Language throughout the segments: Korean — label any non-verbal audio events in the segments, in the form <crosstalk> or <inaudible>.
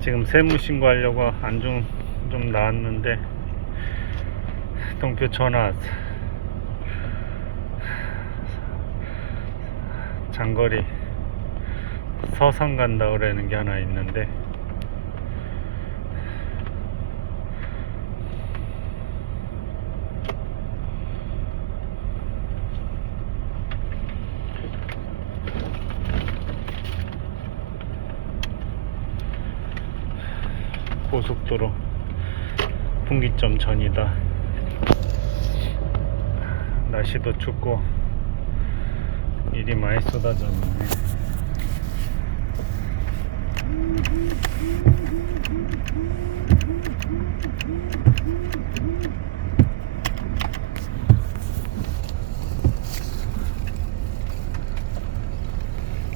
지금 세무 신고하려고 안중 좀 나왔는데 동표 전화. 장거리 서산 간다 그러는 게 하나 있는데 고속도로 분기점 전이다. 날씨도 춥고 일이 많이 쏟아졌네.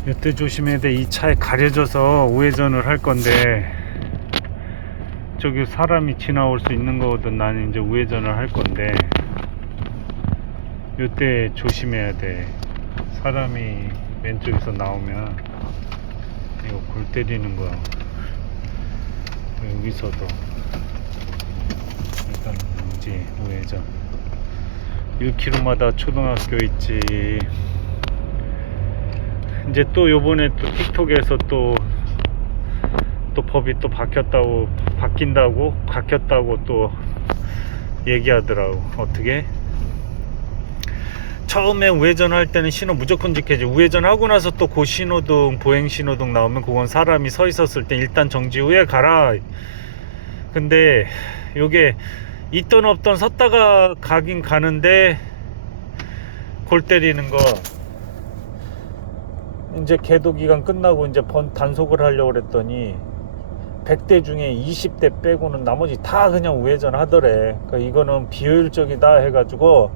이때 조심해야 돼. 이 차에 가려져서 우회전을 할 건데 저기 사람이 지나올 수 있는 거거든. 나는 이제 우회전을 할 건데 이때 조심해야 돼. 사람이 왼쪽에서 나오면 이거 골 때리는 거야. 여기서도 일단 이제 우회전 1km마다 초등학교 있지. 이제 또 요번에 또 틱톡에서 또또 법이 또 바뀌었다고 바뀐다고 바뀌었다고 또 얘기하더라고. 어떻게? 처음에 우회전할 때는 신호 무조건 지켜야지. 우회전하고 나서 또 그 신호등 보행 신호등 나오면 그건 사람이 서 있었을 때 일단 정지 후에 가라. 근데 요게 있던 없던 섰다가 가긴 가는데 골 때리는 거. 이제 계도 기간 끝나고 이제 번 단속을 하려고 그랬더니 100대 중에 20대 빼고는 나머지 다 그냥 우회전 하더래. 그러니까 이거는 비효율적이다 해가지고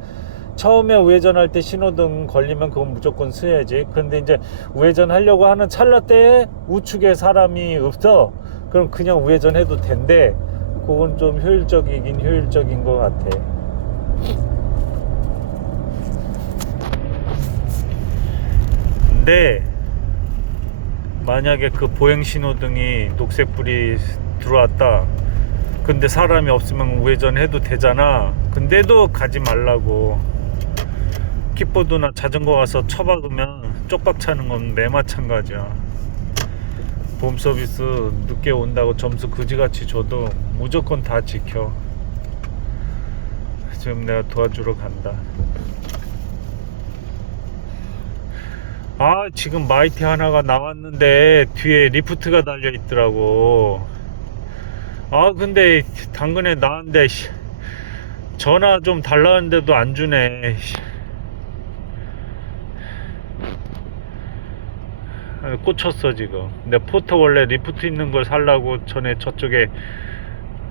처음에 우회전할 때 신호등 걸리면 그건 무조건 써야지. 그런데 이제 우회전 하려고 하는 찰나 때 우측에 사람이 없어. 그럼 그냥 우회전해도 된대. 그건 좀 효율적이긴 효율적인 것 같아. 근데 만약에 그 보행 신호등이 녹색불이 들어왔다. 근데 사람이 없으면 우회전 해도 되잖아. 근데도 가지 말라고. 킥보드나 자전거 가서 쳐박으면 쪽박 차는 건매 마찬가지야. 보험 서비스 늦게 온다고 점수 그지같이 줘도 무조건 다 지켜. 지금 내가 도와주러 간다. 아 지금 마이티 하나가 나왔는데 뒤에 리프트가 달려 있더라고. 아 근데 당근에 나왔는데 씨, 전화 좀 달라는데도 안 주네. 씨. 아, 꽂혔어 지금. 내 포터 원래 리프트 있는 걸 살라고 전에 저쪽에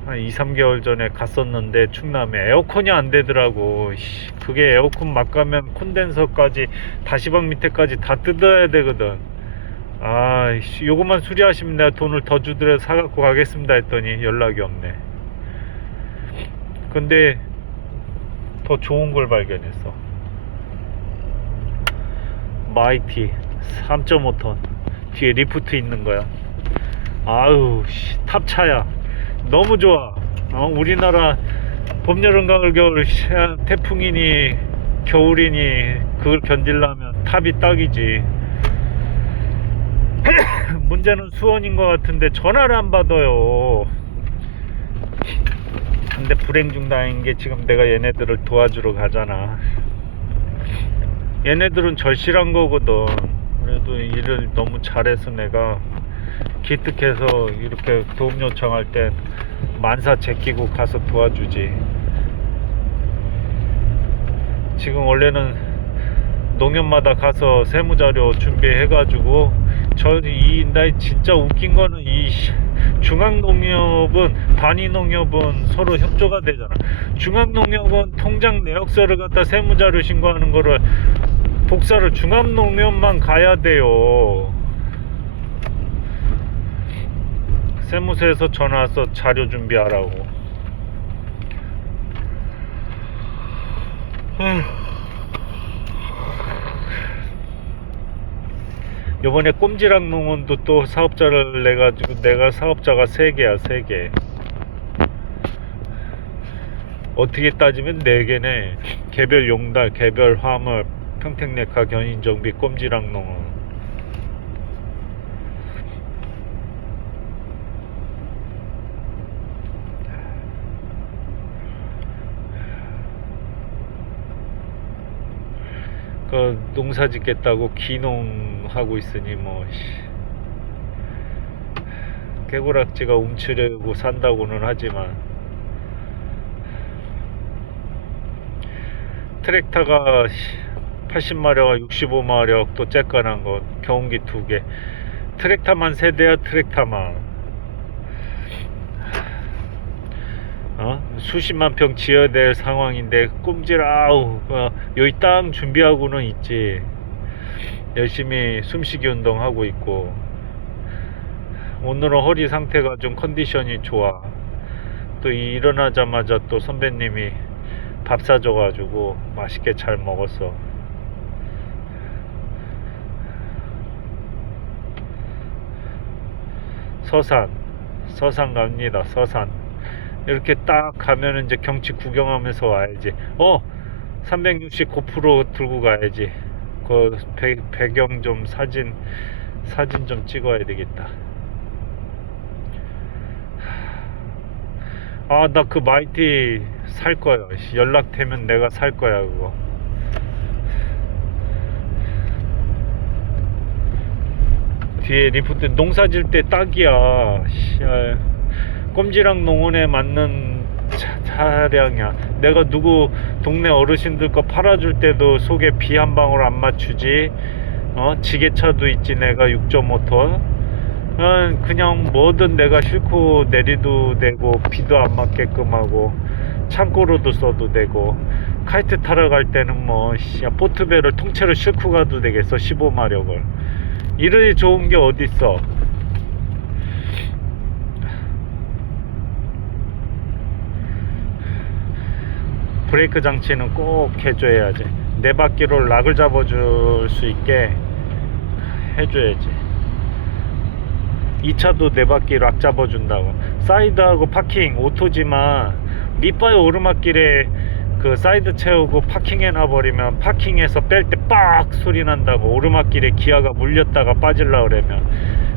한 2, 3개월 전에 갔었는데 충남에 에어컨이 안 되더라고. 씨, 그게 에어컨 막 가면 콘덴서까지 다시방 밑에까지 다 뜯어야 되거든. 아, 씨, 요것만 수리하시면 내가 돈을 더 주더라도 사갖고 가겠습니다 했더니 연락이 없네. 근데 더 좋은 걸 발견했어. 마이티 3.5톤 뒤에 리프트 있는 거야. 아유, 씨, 탑차야. 너무 좋아. 어, 우리나라 봄, 여름, 가을, 겨울 시- 태풍이니 겨울이니 그걸 견딜라면 탑이 딱이지. <clears throat> 문제는 수원인 것 같은데 전화를 안 받아요. 근데 불행 중 다행인 게 지금 내가 얘네들을 도와주러 가잖아. 얘네들은 절실한 거거든. 그래도 일을 너무 잘해서 내가 기특해서 이렇게 도움 요청할 땐 만사 제끼고 가서 도와주지. 지금 원래는 농협마다 가서 세무자료 준비해 가지고 저이 나 진짜 웃긴 거는 이 씨, 중앙농협은 단위농협은 서로 협조가 되잖아. 중앙농협은 통장 내역서를 갖다 세무자료 신고하는 거를 복사를 중앙농협만 가야 돼요. 세무서에서 전화 와서 자료 준비하라고. 요번에 꼼지락 농원도 또 사업자를 내 가지고 내가 사업자가 세 개야 세 개. 어떻게 따지면 네 개네. 개별 용달, 개별 화물, 평택내카 견인정비 꼼지락 농원. 그 농사 짓겠다고 기농하고 있으니 뭐 씨. 개구락지가 움츠려고 산다고는 하지만 트랙터가 80마력, 65마력 또 쬐깐한 거 경운기 두 개. 트랙터만 세 대야 트랙터만. 어? 수십만 평 지어야 될 상황인데 꼼지라우 어, 여기 땅 준비하고는 있지. 열심히 숨쉬기 운동하고 있고. 오늘은 허리 상태가 좀 컨디션이 좋아. 또 이- 일어나자마자 또 선배님이 밥 사줘가지고 맛있게 잘 먹었어. 서산. 서산 갑니다. 서산 이렇게 딱 가면은 이제 경치 구경하면서 와야지. 어, 360 고프로 들고 가야지. 그 배, 배경 좀 사진 사진 좀 찍어야 되겠다. 아, 나 그 마이티 살 거야. 씨, 연락 되면 내가 살 거야 그거. 뒤에 리프트 농사 질 때 딱이야. 씨. 꼼지락 농원에 맞는 차, 차량이야. 내가 누구 동네 어르신들 거 팔아줄 때도 속에 비 한 방울 안 맞추지. 어 지게차도 있지 내가 6.5톤. 어, 그냥 뭐든 내가 싣고 내리도 되고 비도 안 맞게끔 하고 창고로도 써도 되고 카이트 타러 갈 때는 뭐 씨, 보트배를 통째로 싣고 가도 되겠어 15마력을. 이리 좋은 게 어딨어? 브레이크 장치는 꼭 해줘야지. 네 바퀴로 락을 잡아줄 수 있게 해줘야지. 이 차도 네 바퀴 락 잡아준다고. 사이드하고 파킹 오토지만 밑바위 오르막길에 그 사이드 채우고 파킹해 놔 버리면 파킹에서 뺄 때 빡 소리 난다고. 오르막길에 기아가 물렸다가 빠질라 그러면.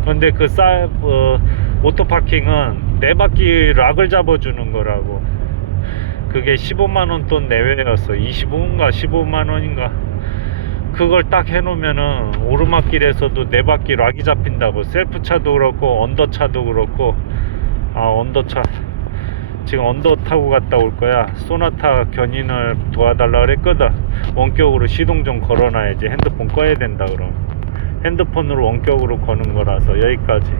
근데 그 사, 어, 오토 파킹은 네 바퀴 락을 잡아주는 거라고 그게 15만원 돈 내외였어. 25인가 15만원인가. 그걸 딱 해놓으면은 오르막길에서도 네 바퀴 락이 잡힌다고. 셀프차도 그렇고 언더차도 그렇고. 아 언더차. 지금 언더 타고 갔다 올 거야. 소나타 견인을 도와달라 그랬거든. 원격으로 시동 좀 걸어놔야지. 핸드폰 꺼야 된다 그럼. 핸드폰으로 원격으로 거는 거라서 여기까지